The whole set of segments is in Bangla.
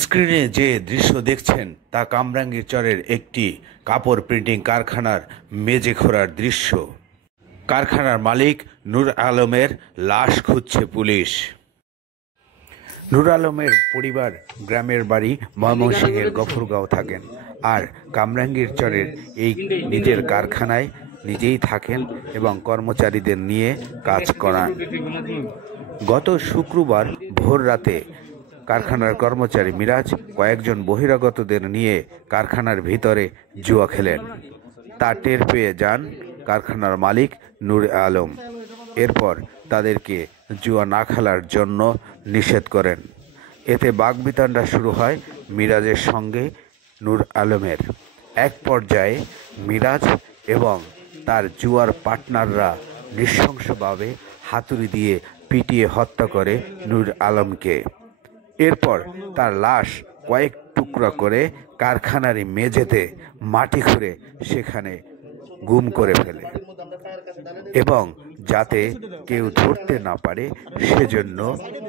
স্ক্রিনে যে দৃশ্য দেখছেন তা কামরাঙ্গীরচরের একটি কাপড় প্রিন্টিং কারখানার মেঝে খোঁড়ার দৃশ্য। কারখানার মালিক নূর আলমের লাশ খুঁজছে পুলিশ। নূর আলমের পরিবার গ্রামের বাড়ি ময়মনসিংহের গফরগাঁও থাকেন, আর কামরাঙ্গীরচরের এই নিজের কারখানায় নিজেই থাকেন এবং কর্মচারীদের নিয়ে কাজ করান। গত শুক্রবার ভোর রাতে কারখানার কর্মচারী মিরাজ কয়েকজন বহিরাগতদের নিয়ে কারখানার ভিতরে জুয়া খেলেন। তা টের পেয়ে যান কারখানার মালিক নূর আলম। এরপর তাদেরকে জুয়া না খেলার জন্য নিষেধ করেন। এতে বাকবিতণ্ডা শুরু হয় মিরাজের সঙ্গে নূর আলমের। এক পর্যায়ে মিরাজ এবং তার জুয়ার পার্টনাররা নৃশংসভাবে হাতুড়ি দিয়ে পিটিয়ে হত্যা করে নূর আলমকে। এরপর তার লাশ কয়েক টুকরা করে কারখানারই মেঝেতে মাটি খুঁড়ে সেখানে গুম করে ফেলে এবং যাতে কেউ ধরতে না পারে সেজন্য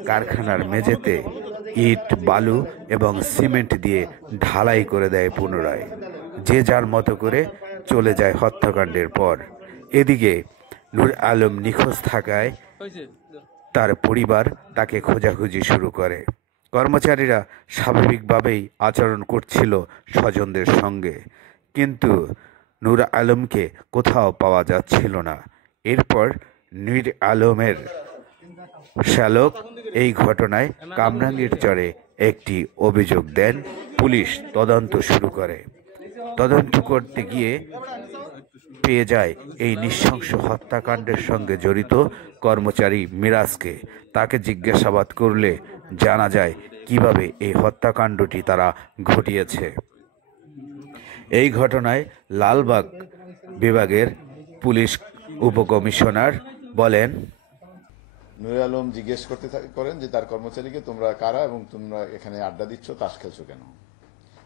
কারখানার মেঝেতে ইট, বালু এবং সিমেন্ট দিয়ে ঢালাই করে দেয় পুনরায়। যে যার মতো করে চলে যায় হত্যাকাণ্ডের পর। এদিকে নূর আলম নিখোঁজ থাকায় তার পরিবার তাকে খোঁজাখুঁজি শুরু করে। কর্মচারীরা স্বাভাবিকভাবেই আচরণ করছিল স্বজনদের সঙ্গে, কিন্তু নূর আলমকে কোথাও পাওয়া যাচ্ছিল না। এরপর নূর আলমের শ্যালক এই ঘটনায় কামরাঙ্গীরচরে একটি অভিযোগ দেন। পুলিশ তদন্ত শুরু করে। তদন্ত করতে গিয়ে পেয়ে যায় এই নৃশংস হত্যাকাণ্ডের সঙ্গে জড়িত কর্মচারী মিরাজকে। তাকে জিজ্ঞাসাবাদ করলে জানা যায় কিভাবে এই হত্যাকাণ্ডটি তারা ঘটিয়েছে। এই ঘটনায় লালবাগ বিভাগের পুলিশ উপকমিশনার বলেন, নূর আলম জিজ্ঞেস করেন যে তার কর্মচারীকে, তোমরা কারা এবং তোমরা এখানে আড্ডা দিচ্ছ, তাস খেলছো কেন?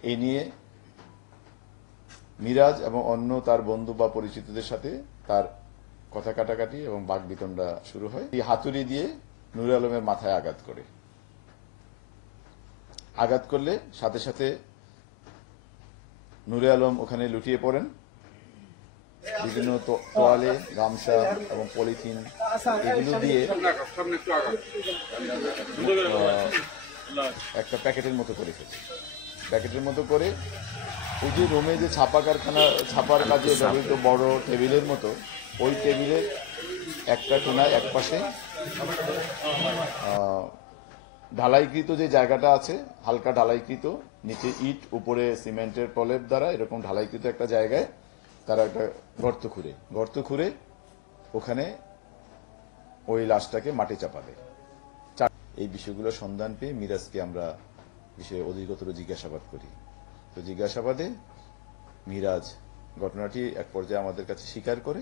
এই নিয়ে মিরাজ এবং অন্য তার বন্ধু বা পরিচিতদের সাথে তার কথা কাটাকাটি এবং বাকবিতণ্ডা শুরু হয়। এই হাতুড়ি দিয়ে নূর আলমের মাথায় আঘাত করলে সাথে সাথে নূর আলম ওখানে লুটিয়ে পড়েন। বিভিন্ন তোয়ালে, গামছা এবং পলিথিন এগুলো দিয়ে একটা প্যাকেটের মতো করে ফেলে। প্যাকেটের মতো করে ওই যে রোমে যে ছাপার কাজে ব্যবহৃত বড় টেবিলের মতো, ওই টেবিলের একটা কোনায় এক পাশে ঢালাইকৃত যে জায়গাটা আছে, হালকা ঢালাইকৃত, নিচে ইট, উপরে সিমেন্টের প্রলেপ দ্বারা এরকম ঢালাইকৃত একটা জায়গায় তারা একটা গর্ত খুঁড়ে ওখানে ওই লাশটাকে মাটি চাপা দেয়। এই বিষয়গুলো সন্ধান পেয়ে মিরাজকে আমরা বিষয়ে অধিকতর জিজ্ঞাসাবাদ করি। তো জিজ্ঞাসাবাদে মিরাজ ঘটনাটি এক পর্যায়ে আমাদের কাছে স্বীকার করে